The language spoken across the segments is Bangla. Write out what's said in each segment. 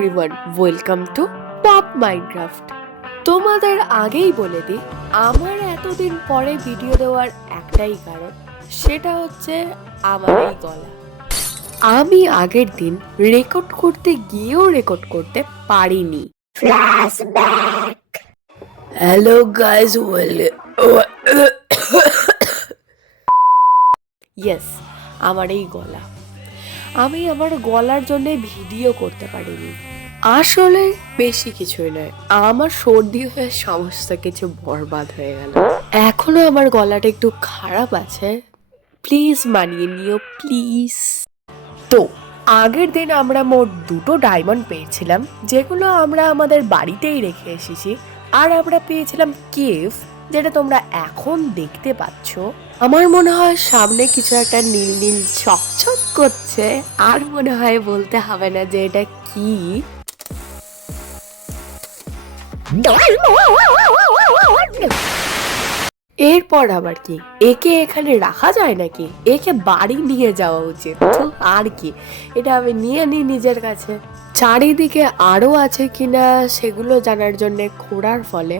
Everyone, welcome to top Minecraft. তোমাদের আগেই বলে দিই, আমার এতদিন পরে ভিডিও দেওয়ার একটাই কারণ, সেটা হচ্ছে আমার এই গলা। আমি আগের দিন রেকর্ড করতে গিয়েও রেকর্ড করতে পারিনি। হ্যালো গাইজ, ইয়েস, আমার এই গলা। আমি আমার গলার জন্য ভিডিও করতে পারিনি। আসলে বেশি কিছুই নয়, আমার সর্দি হয়ে সমস্ত কিছু বরবাদ হয়ে গেল। এখনো আমার গলাটা একটু খারাপ আছে, প্লিজ মানিয়ে নিও প্লিজ। তো আগের দিন আমরা মোট 2টো ডায়মন্ড পেয়েছিলাম, যেগুলো আমরা আমাদের বাড়িতেই রেখে এসেছি। আর আমরা পেয়েছিলাম কেভ, যেটা তোমরা এখন দেখতে পাচ্ছ। আমার মনে হয় সামনে কিছু একটা নীল নীল চকচক করছে, আর মনে হয় বলতে হবে না যে এটা কি। এরপর আবার কি, একে এখানে রাখা যায় নাকি? একে বাড়ি নিয়ে যাওয়া উচিত। আর কি, এটা আমি নিয়ে নিই নিজের কাছে। চারিদিকে আরো আছে কিনা সেগুলো জানার জন্য খোঁড়ার ফলে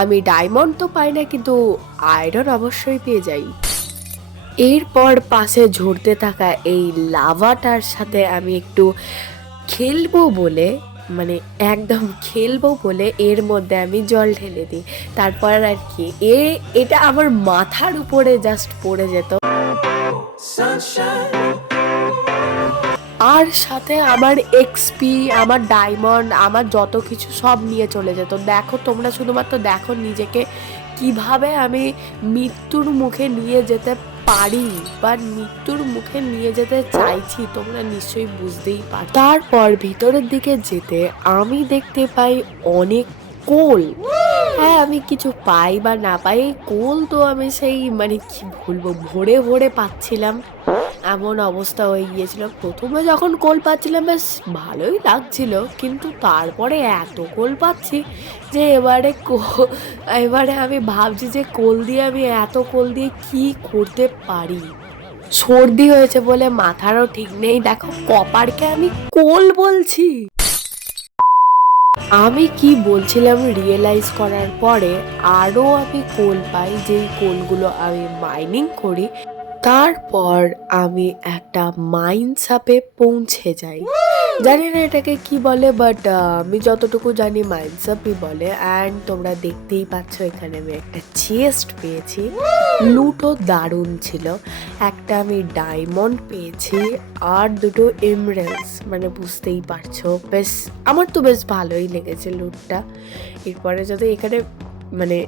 আমি ডায়মন্ড তো পাই না, কিন্তু আয়রন অবশ্যই পেয়ে যাই। এরপর পাশে ঝরতে থাকা এই লাভাটার সাথে আমি একটু খেলবো বলে, মানে একদম খেলবো বলে এর মধ্যে আমি জল ঢেলে দিই। তারপর আর কি, এটা আমার মাথার উপরে জাস্ট পড়ে যেত, আর সাথে আমার এক্সপি, আমার ডায়মন্ড, আমার যত কিছু সব নিয়ে চলে যেত। দেখো তোমরা, শুধুমাত্র দেখো নিজেকে কিভাবে আমি মৃত্যুর মুখে নিয়ে যেতে পারি বা মৃত্যুর মুখে নিয়ে যেতে চাইছি, তোমরা নিশ্চয়ই বুঝতেই পার। তারপর ভিতরের দিকে যেতে আমি দেখতে পাই অনেক কোল। হ্যাঁ, আমি কিছু পাই বা না পাই, কোল তো আমি সেই মানে কি বলবো, ভরে ভরে পাচ্ছিলাম, এমন অবস্থা হয়ে গিয়েছিল। প্রথমে যখন কোল পাচ্ছিলাম বেশ ভালোই লাগছিল, কিন্তু তারপরে এত কোল পাচ্ছি যে এবারে আমি ভাবছি যে কোল দিয়ে আমি এত কোল দিয়ে কি করতে পারি। সর্দি হয়েছে বলে মাথারও ঠিক নেই, দেখো কপারকে আমি কোল বলছি। আমি কি বলছিলাম রিয়েলাইজ করার পরে আরও আমি কোল পাই, যেই কোলগুলো আমি মাইনিং করি। তারপর আমি একটা মাইন সাপে পৌঁছে যাই। জানি না এটাকে কি বলে, বাট আমি যতটুকু জানি মাইন সাপই বলে। অ্যান্ড তোমরা দেখতেই পাচ্ছ এখানে আমি একটা চেস্ট পেয়েছি, লুটও দারুণ ছিল। একটা আমি ডায়মন্ড পেয়েছি আর 2টো এমরাল্ডস, মানে বুঝতেই পারছো, বেশ আমার তো বেশ ভালোই লেগেছে লুটটা। এরপরে যদি এখানে মানে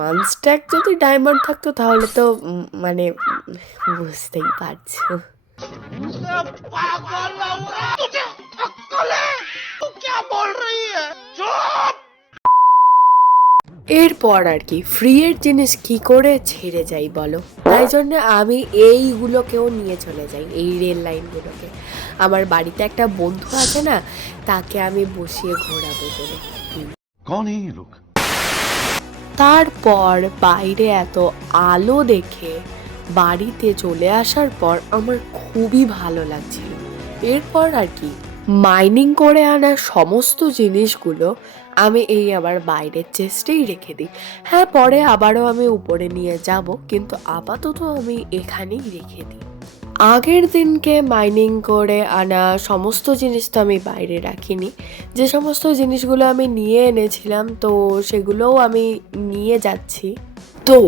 1 স্ট্যাক যদি ডায়মন্ড থাকতো তাহলে তো মানে বুঝতেই পারছো। এরপর আর কি, ফ্রি এর জিনিস কি করে ছেড়ে যাই বলো? তাই জন্য আমি এইগুলোকেও নিয়ে চলে যাই, এই রেল লাইনগুলোকে। আমার বাড়িতে একটা বন্ধু আছে না, তাকে আমি বসিয়ে ঘোরাবো বলে। তারপর বাইরে এত আলো দেখে বাড়িতে চলে আসার পর আমার খুবই ভালো লাগছিল। এরপর আর কি, মাইনিং করে আনা সমস্ত জিনিসগুলো আমি এই আমার বাইরের চেস্টেই রেখে দিই। হ্যাঁ, পরে আবারও আমি উপরে নিয়ে যাব, কিন্তু আপাতত আমি এখানেই রেখে দিই। আগের দিনকে মাইনিং করে আনা সমস্ত জিনিস তো আমি বাইরে রাখিনি। যে সমস্ত জিনিসগুলো আমি নিয়ে এনেছিলাম, তো সেগুলোও আমি নিয়ে যাচ্ছি। তো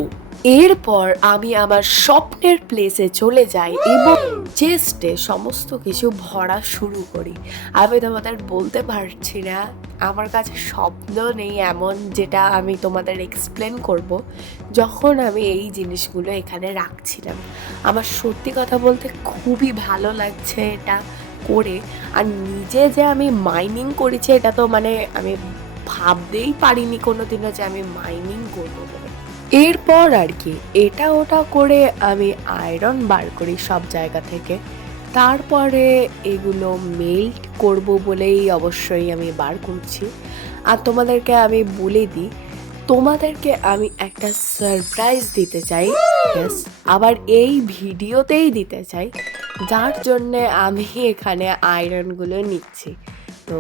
এরপর আমি আমার স্বপ্নের প্লেসে চলে যাই এবং চেস্টে সমস্ত কিছু ভরা শুরু করি। আমি তোমাদের বলতে পারছি না, আমার কাছে শব্দ নেই এমন, যেটা আমি তোমাদের এক্সপ্লেন করব। যখন আমি এই জিনিসগুলো এখানে রাখছিলাম, আমার সত্যি কথা বলতে খুবই ভালো লাগছে এটা করে। আর নিজে যে আমি মাইনিং করেছি, এটা তো মানে আমি ভাবতেই পারিনি কোনোদিনও যে আমি মাইনিং করবো বলে। এরপর আর কি, এটা ওটা করে আমি আয়রন বার করি সব জায়গা থেকে। তারপরে এগুলো মেল্ট করব বলেই অবশ্যই আমি বার করছি। আর তোমাদেরকে আমি বলে দিই, তোমাদেরকে আমি একটা সারপ্রাইজ দিতে চাই, আবার এই ভিডিওতেই দিতে চাই, যার জন্যে আমি এখানে আয়রনগুলো নিচ্ছি। তো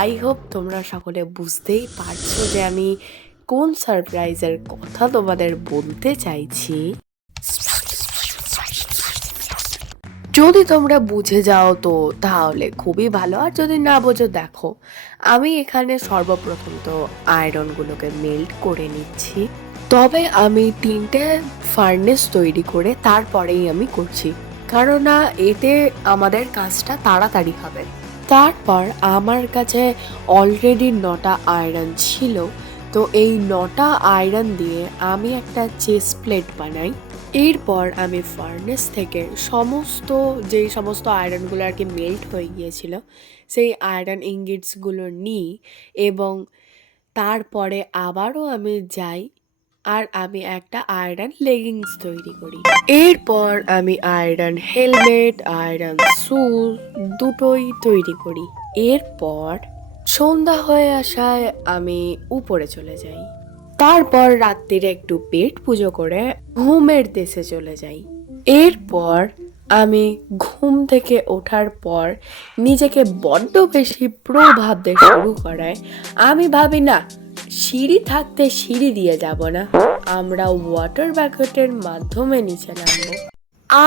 আই হোপ তোমরা সকলে বুঝতেই পারছো যে আমি কোন সারপ্রাইজের কথা তোমাদের বলতে চাইছি। যদি তোমরা বুঝে যাও তো তাহলে খুবই ভালো, আর যদি না বোঝো দেখো আমি এখানে সর্বপ্রথম তো আয়রনগুলোকে মেল্ট করে নিচ্ছি। তবে আমি 3টে ফার্নেস তৈরি করে তারপরেই আমি করছি, কারণ এতে আমাদের কাজটা তাড়াতাড়ি হবে। তারপর আমার কাছে অলরেডি 9টা আয়রন ছিল, তো এই 9টা আয়রন দিয়ে আমি একটা চেস্ট প্লেট বানাই। এরপর আমি ফার্নেস থেকে যেই সমস্ত আয়রনগুলো আর কি মেল্ট হয়ে গিয়েছিল সেই আয়রন ইনগিটসগুলো নিই এবং তারপরে আবারও আমি যাই আর আমি একটা আয়রন লেগিংস তৈরি করি। এরপর আমি আয়রন হেলমেট, আয়রন শু দুটোই তৈরি করি। এরপর সন্ধ্যা হয়ে আসায় আমি উপরে চলে যাই। তারপর রাত্রিরে একটু পেট পুজো করে ঘুমের দেশে চলে যাই। এরপর আমি ঘুম থেকে ওঠার পর নিজেকে বড্ড বেশি প্রো ভাবতে শুরু করায়। আমি ভাবি না, সিঁড়ি থাকতে সিঁড়ি দিয়ে যাব না, আমরা ওয়াটার ব্যাকেটের মাধ্যমে নিচে নামবো।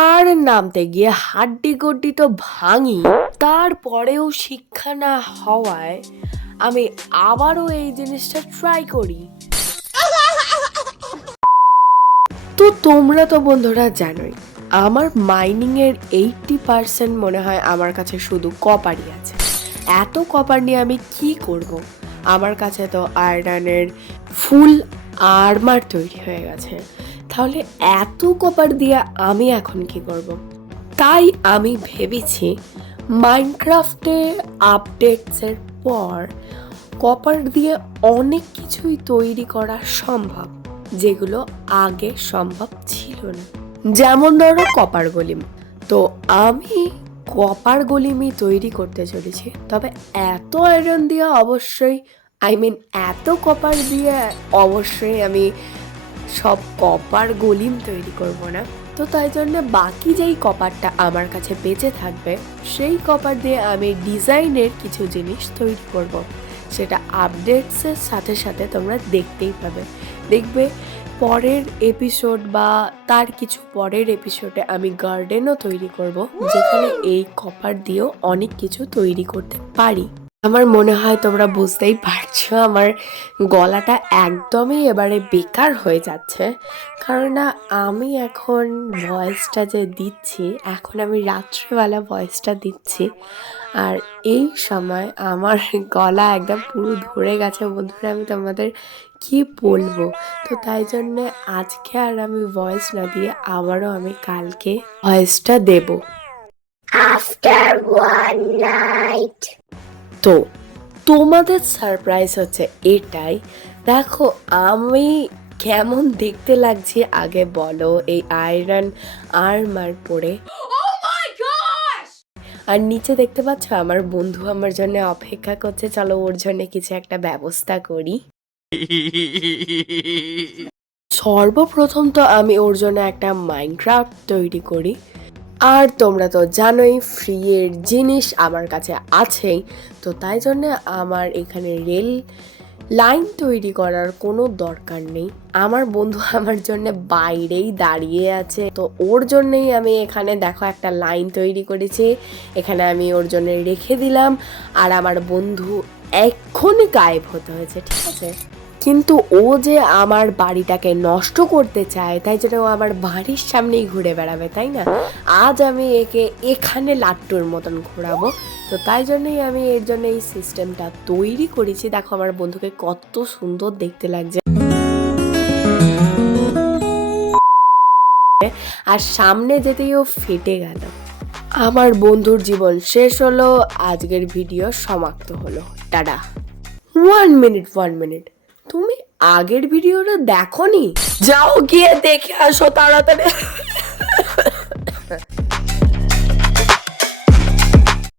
আর নামতে গিয়ে হাড্ডি গড্ডি তো ভাঙি, তারপরেও শিক্ষা না হওয়ায় আমি আবারও এই জিনিসটা ট্রাই করি। তো তোমরা তো বন্ধুরা জানোই আমার মাইনিং এর 80% মনে হয় আমার কাছে শুধু কপারই আছে। এত কপার নিয়ে আমি কি করব? আমার কাছে তো আয়রনের ফুল আর্মার তৈরি হয়ে গেছে, তাহলে এত কপার দিয়ে আমি এখন কি করব? তাই আমি ভেবেছি মাইনক্রাফটে আপডেটসের পর কপার দিয়ে অনেক কিছুই তৈরি করা সম্ভব, যেগুলো আগে সম্ভব ছিল না। যেমন ধরো কপার গলিম। তো আমি কপার গলিমই তৈরি করতে চলেছি, তবে এত আয়রন দিয়ে অবশ্যই এত কপার দিয়ে অবশ্যই আমি সব কপার গলিম তৈরি করব না। তো তাই জন্য বাকি যেই কপারটা আমার কাছে বেঁচে থাকবে সেই কপার দিয়ে আমি ডিজাইনের কিছু জিনিস তৈরি করব। সেটা আপডেটসের সাথে সাথে তোমরা দেখতেই পাবে। দেখবে পরের এপিসোড বা তার কিছু পরের এপিসোডে আমি গার্ডেনও তৈরি করব, যেখানে এই কপার দিয়েও অনেক কিছু তৈরি করতে পারি। আমার মনে হয় তোমরা বুঝতেই পারছো আমার গলাটা একদমই এবারে বেকার হয়ে যাচ্ছে, কারণ আমি এখন ভয়েসটা যে দিচ্ছি, এখন আমি রাত্রেবেলা ভয়েসটা দিচ্ছি, আর এই সময় আমার গলা একদম পুরো ধরে গেছে। বন্ধুরা আমি তোমাদের কি বলবো, তো তাই জন্য আজকে আর আমি ভয়েস না দিয়ে আবারও আমি কালকে ভয়েসটা দেব। After one night. তো তোমাদের সারপ্রাইজ হচ্ছে এটাই, দেখো আমি কেমন দেখতে লাগছে আগে বলো এই আয়রন আর্মার পরে। আর নিচে দেখতে পাচ্ছ আমার বন্ধু আমার জন্য অপেক্ষা করছে, চলো ওর জন্য কিছু একটা ব্যবস্থা করি। সর্বপ্রথম তো আমি ওর জন্য একটা মাইনক্রাফট তৈরি করি, আর তোমরা তো জানোই ফ্রি এর জিনিস আমার কাছে আছেই, তো তাই জন্য আমার এখানে রেল লাইন তৈরি করার কোনো দরকার নেই। আমার বন্ধু আমার জন্য বাইরেই দাঁড়িয়ে আছে, তো ওর জন্যই আমি এখানে দেখো একটা লাইন তৈরি করেছি, এখানে আমি ওর জন্য রেখে দিলাম। আর আমার বন্ধু এক্ষুনি গায়েব হতে হয়েছে, ঠিক আছে, কিন্তু ও যে আমার বাড়িটাকে নষ্ট করতে চায়, তাই জন্য ও আমার বাড়ির সামনেই ঘুরে বেড়াবে, তাই না? আজ আমি একে এখানে লাট্টুর মতন ঘোরাবো, তো তাই জন্যই আমি এর জন্য এই সিস্টেমটা তৈরি করেছি। দেখো আমার বন্ধুকে কত সুন্দর দেখতে লাগছে, আর সামনে যেতেই ও ফেটে গেল। আমার বন্ধুর জীবন শেষ হলো, আজকের ভিডিও সমাপ্ত হলো, টাটা। 1 মিনিট, তুমি আগের ভিডিওটা দেখোনি? যাও গিয়ে দেখে আসো তাড়াতাড়ি।